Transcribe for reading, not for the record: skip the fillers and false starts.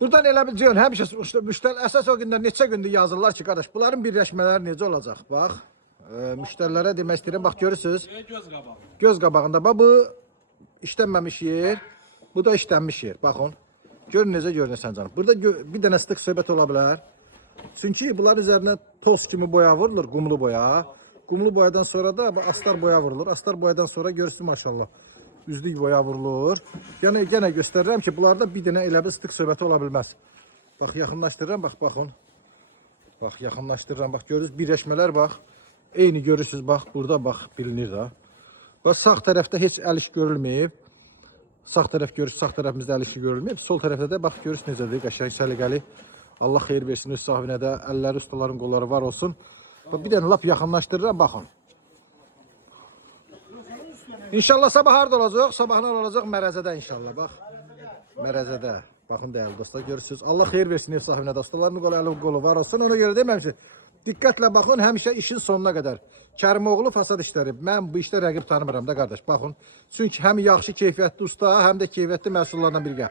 Buradan elə biləcəksən, həmişə müştəri əsas o gündə neçə gündür yazırlar ki, qardaş, bunların birləşmələri necə olacaq? Bax, müştərilərə demək istəyirəm, bax görürsünüz. Göz qabağında. Bax bu işlənməmiş yer, bu da işlənmiş yer. Baxın. Görün necə görünürsən canım. Burada bir dənə sıx söhbət ola bilər. Çünki bunların üzərinə toz kimi boya vurulur, qumlu boya. Qumlu boyadan sonra da astar boya vurulur. Astar boyadan sonra görürsünüz maşallah. Üzlük boya vurulur. Yenə göstərirəm ki, bunlarda bir dənə elə bir sıx söhbəti ola bilməz. Bax, yaxınlaşdırıram, bax, baxın. Bax, yaxınlaşdırıram, bax, görürsünüz, birləşmələr, bax. Eyni görürsünüz, bax, burada, bax, bilinir də. Bax, sağ tərəfdə heç əl iş görülməyib. Sağ tərəf görürsünüz, sağ tərəfimizdə əl işi görülməyib. Sol tərəfdə də, bax, görürsünüz necədir, qəşəng, səliqəli. Allah xeyir versin, öz sahibinə də, əlləri, ustaların qolları var olsun. Bax, bir dənə lap yaxınlaşdırıram, baxın. İnşallah sabah harda olacaq? Sabahlar olacaq Mərəzədə inşallah, bax. Mərəzədə. Baxın dəyərli dostlar, görürsünüz. Allah xeyir versin ev sahibinə də, ustaların qolu, əli qolu var olsun. Ona görə deməmişim. Diqqətlə baxın, həmişə işin sonuna qədər. Kərimoğlu fasad işləri. Mən bu işdə rəqib tanımıram da qardaş, baxın. Çünki həm yaxşı keyfiyyətli usta, həm də keyfiyyətli məhsullarla birgə.